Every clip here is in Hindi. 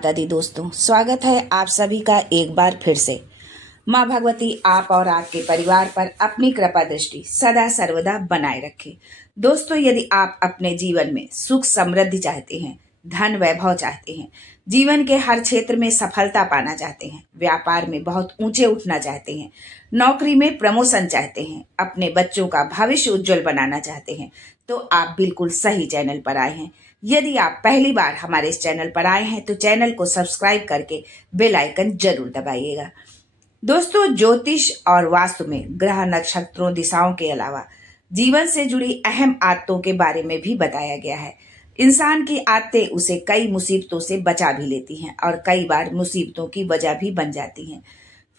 माता दी दोस्तों, स्वागत है आप सभी का एक बार फिर से। माँ भगवती आप और आपके परिवार पर अपनी कृपा दृष्टि सदा सर्वदा बनाए रखे। दोस्तों, यदि आप अपने जीवन में सुख समृद्धि चाहते हैं, धन वैभव चाहते हैं, जीवन के हर क्षेत्र में सफलता पाना चाहते हैं, व्यापार में बहुत ऊंचे उठना चाहते हैं, नौकरी में प्रमोशन चाहते हैं, अपने बच्चों का भविष्य उज्जवल बनाना चाहते हैं, तो आप बिल्कुल सही चैनल पर आए हैं। यदि आप पहली बार हमारे इस चैनल पर आए हैं तो चैनल को सब्सक्राइब करके बेल आइकन जरूर दबाइएगा। दोस्तों, ज्योतिष और वास्तु में ग्रह नक्षत्रों दिशाओं के अलावा जीवन से जुड़ी अहम आदतों के बारे में भी बताया गया है। इंसान की आदतें उसे कई मुसीबतों से बचा भी लेती हैं और कई बार मुसीबतों की वजह भी बन जाती हैं।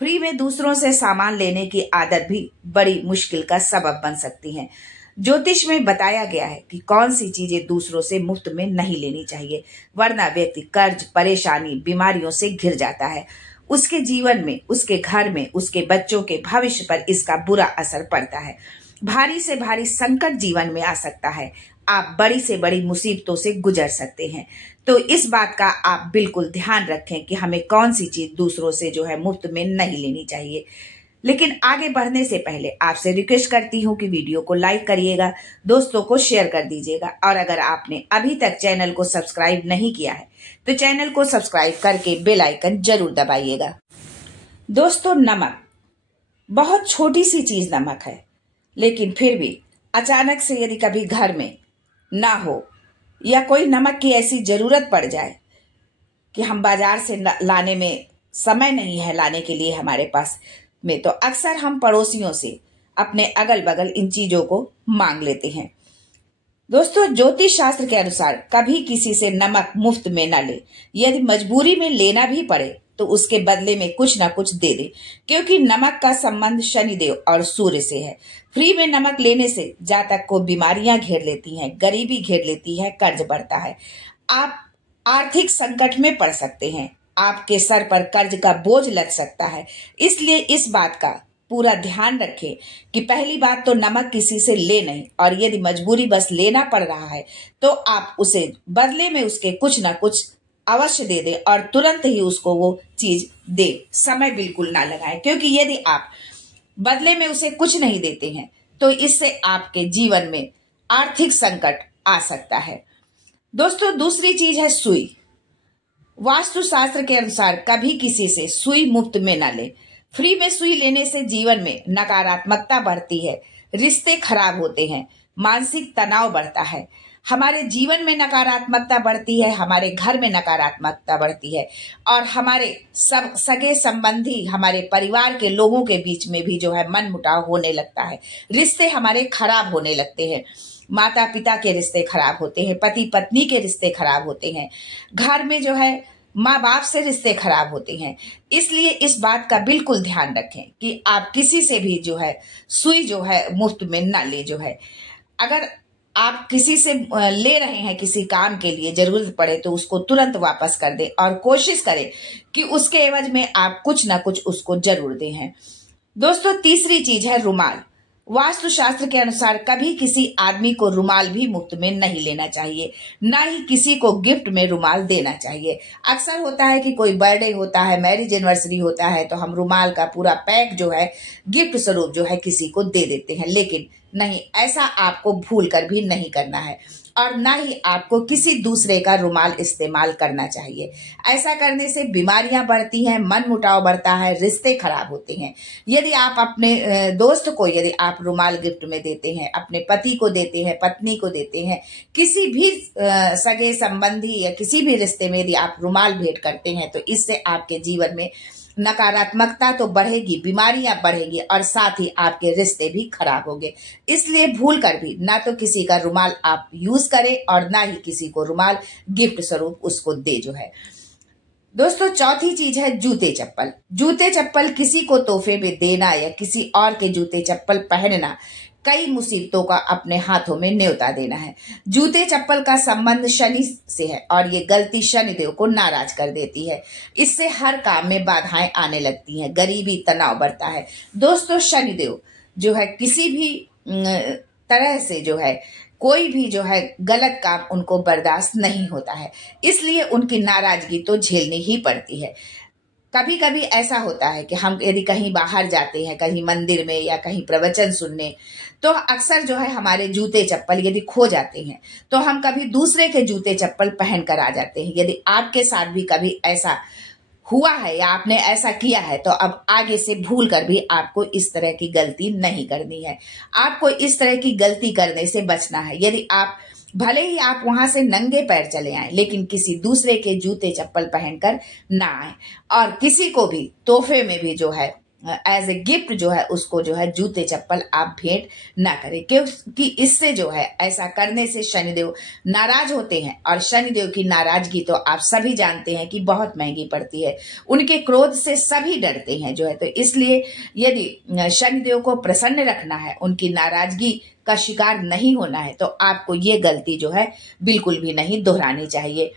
फ्री में दूसरों से सामान लेने की आदत भी बड़ी मुश्किल का सबब बन सकती है। ज्योतिष में बताया गया है कि कौन सी चीजें दूसरों से मुफ्त में नहीं लेनी चाहिए, वरना व्यक्ति कर्ज, परेशानी, बीमारियों से घिर जाता है। उसके जीवन में, उसके घर में, उसके बच्चों के भविष्य पर इसका बुरा असर पड़ता है। भारी से भारी संकट जीवन में आ सकता है। आप बड़ी से बड़ी मुसीबतों से गुजर सकते हैं। तो इस बात का आप बिल्कुल ध्यान रखें कि हमें कौन सी चीज दूसरों से मुफ्त में नहीं लेनी चाहिए। लेकिन आगे बढ़ने से पहले आपसे रिक्वेस्ट करती हूँ कि वीडियो को लाइक करिएगा, दोस्तों को शेयर कर दीजिएगा, और अगर आपने अभी तक चैनल को सब्सक्राइब नहीं किया है तो चैनल को सब्सक्राइब करके बेल आइकन जरूर दबाइएगा। दोस्तों, नमक बहुत छोटी सी चीज नमक है, लेकिन फिर भी अचानक से यदि कभी घर में ना हो या कोई नमक की ऐसी जरूरत पड़ जाए कि हम बाजार से लाने में समय नहीं है लाने के लिए हमारे पास में, तो अक्सर हम पड़ोसियों से, अपने अगल बगल इन चीजों को मांग लेते हैं। दोस्तों, ज्योतिष शास्त्र के अनुसार कभी किसी से नमक मुफ्त में न ले। यदि मजबूरी में लेना भी पड़े तो उसके बदले में कुछ ना कुछ दे दे, क्योंकि नमक का संबंध शनिदेव और सूर्य से है। फ्री में नमक लेने से जातक को बीमारियां घेर लेती हैं, गरीबी घेर लेती है, कर्ज बढ़ता है, आप आर्थिक संकट में पड़ सकते हैं, आपके सर पर कर्ज का बोझ लग सकता है। इसलिए इस बात का पूरा ध्यान रखें कि पहली बात तो नमक किसी से ले नहीं, और यदि मजबूरी बस लेना पड़ रहा है तो आप उसे बदले में उसके कुछ ना कुछ अवश्य दे दें और तुरंत ही उसको वो चीज दे। समय बिल्कुल ना लगाएं, क्योंकि यदि आप बदले में उसे कुछ नहीं देते हैं तो इससे आपके जीवन में आर्थिक संकट आ सकता है। दोस्तों, दूसरी चीज है सुई। वास्तु शास्त्र के अनुसार कभी किसी से सुई मुफ्त में न ले। फ्री में सुई लेने से जीवन में नकारात्मकता बढ़ती है, रिश्ते खराब होते हैं, मानसिक तनाव बढ़ता है, हमारे जीवन में नकारात्मकता बढ़ती है, हमारे घर में नकारात्मकता बढ़ती है, और हमारे सब सगे संबंधी, हमारे परिवार के लोगों के बीच में भी मनमुटाव होने लगता है, रिश्ते हमारे खराब होने लगते हैं, माता पिता के रिश्ते खराब होते हैं, पति पत्नी के रिश्ते खराब होते हैं, घर में माँ बाप से रिश्ते खराब होते हैं। इसलिए इस बात का बिल्कुल ध्यान रखें कि आप किसी से भी सुई मुफ्त में ना ले। अगर आप किसी से ले रहे हैं किसी काम के लिए, जरूरत पड़े तो उसको तुरंत वापस कर दें और कोशिश करें कि उसके एवज में आप कुछ ना कुछ उसको जरूर दें हैं। दोस्तों, तीसरी चीज है रुमाल। वास्तु शास्त्र के अनुसार कभी किसी आदमी को रुमाल भी मुफ्त में नहीं लेना चाहिए, ना ही किसी को गिफ्ट में रुमाल देना चाहिए। अक्सर होता है कि कोई बर्थडे होता है, मैरिज एनिवर्सरी होता है, तो हम रुमाल का पूरा पैक गिफ्ट स्वरूप किसी को दे देते हैं, लेकिन नहीं, ऐसा आपको भूल कर भी नहीं करना है, और ना ही आपको किसी दूसरे का रुमाल इस्तेमाल करना चाहिए। ऐसा करने से बीमारियां बढ़ती हैं, मन मुटाव बढ़ता है, रिश्ते खराब होते हैं। यदि आप अपने दोस्त को यदि आप रुमाल गिफ्ट में देते हैं, अपने पति को देते हैं, पत्नी को देते हैं, किसी भी सगे संबंधी या किसी भी रिश्ते में यदि आप रुमाल भेंट करते हैं, तो इससे आपके जीवन में नकारात्मकता तो बढ़ेगी, बीमारियां बढ़ेगी, और साथ ही आपके रिश्ते भी खराब होंगे। इसलिए भूल कर भी ना तो किसी का रुमाल आप यूज करें और ना ही किसी को रुमाल गिफ्ट स्वरूप उसको दे। दोस्तों, चौथी चीज है जूते चप्पल। जूते चप्पल किसी को तोहफे में देना या किसी और के जूते चप्पल पहनना कई मुसीबतों का अपने हाथों में न्योता देना है। जूते चप्पल का संबंध शनि से है और ये गलती शनिदेव को नाराज कर देती है। इससे हर काम में बाधाएं आने लगती हैं, गरीबी, तनाव बढ़ता है। दोस्तों, शनिदेव किसी भी तरह से कोई भी जो है गलत काम उनको बर्दाश्त नहीं होता है, इसलिए उनकी नाराजगी तो झेलनी ही पड़ती है। कभी कभी ऐसा होता है कि हम यदि कहीं बाहर जाते हैं, कहीं मंदिर में या कहीं प्रवचन सुनने, तो अक्सर जो है हमारे जूते चप्पल यदि खो जाते हैं तो हम कभी दूसरे के जूते चप्पल पहन कर आ जाते हैं। यदि आपके साथ भी कभी ऐसा हुआ है या आपने ऐसा किया है तो अब आगे से भूल कर भी आपको इस तरह की गलती नहीं करनी है। आपको इस तरह की गलती करने से बचना है। यदि आप भले ही आप वहां से नंगे पैर चले आए, लेकिन किसी दूसरे के जूते चप्पल पहनकर ना आए, और किसी को भी तोहफे में भी जो है एज ए गिफ्ट जो है उसको जो है जूते चप्पल आप भेंट ना करें, क्योंकि इससे जो है ऐसा करने से शनिदेव नाराज होते हैं, और शनिदेव की नाराजगी तो आप सभी जानते हैं कि बहुत महंगी पड़ती है। उनके क्रोध से सभी डरते हैं जो है, तो इसलिए यदि शनिदेव को प्रसन्न रखना है, उनकी नाराजगी का शिकार नहीं होना है, तो आपको ये गलती जो है बिल्कुल भी नहीं दोहरानी चाहिए।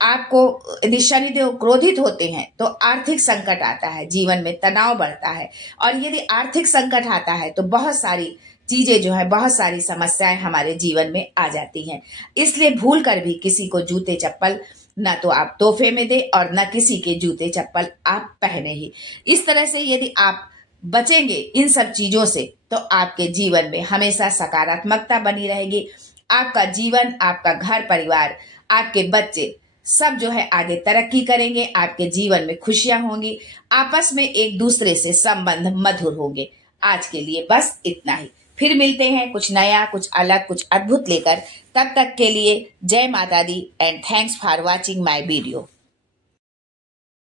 आपको यदि शनिदेव क्रोधित होते हैं तो आर्थिक संकट आता है, जीवन में तनाव बढ़ता है, और यदि आर्थिक संकट आता है तो बहुत सारी चीजें जो है, बहुत सारी समस्याएं हमारे जीवन में आ जाती हैं। इसलिए भूल कर भी किसी को जूते चप्पल न तो आप तोहफे में दे और न किसी के जूते चप्पल आप पहने ही। इस तरह से यदि आप बचेंगे इन सब चीजों से तो आपके जीवन में हमेशा सकारात्मकता बनी रहेगी। आपका जीवन, आपका घर परिवार, आपके बच्चे सब जो है आगे तरक्की करेंगे, आपके जीवन में खुशियां होंगी, आपस में एक दूसरे से संबंध मधुर होंगे। आज के लिए बस इतना ही, फिर मिलते हैं कुछ नया, कुछ अलग, कुछ अद्भुत लेकर। तब तक के लिए जय माता दी and thanks for watching my video.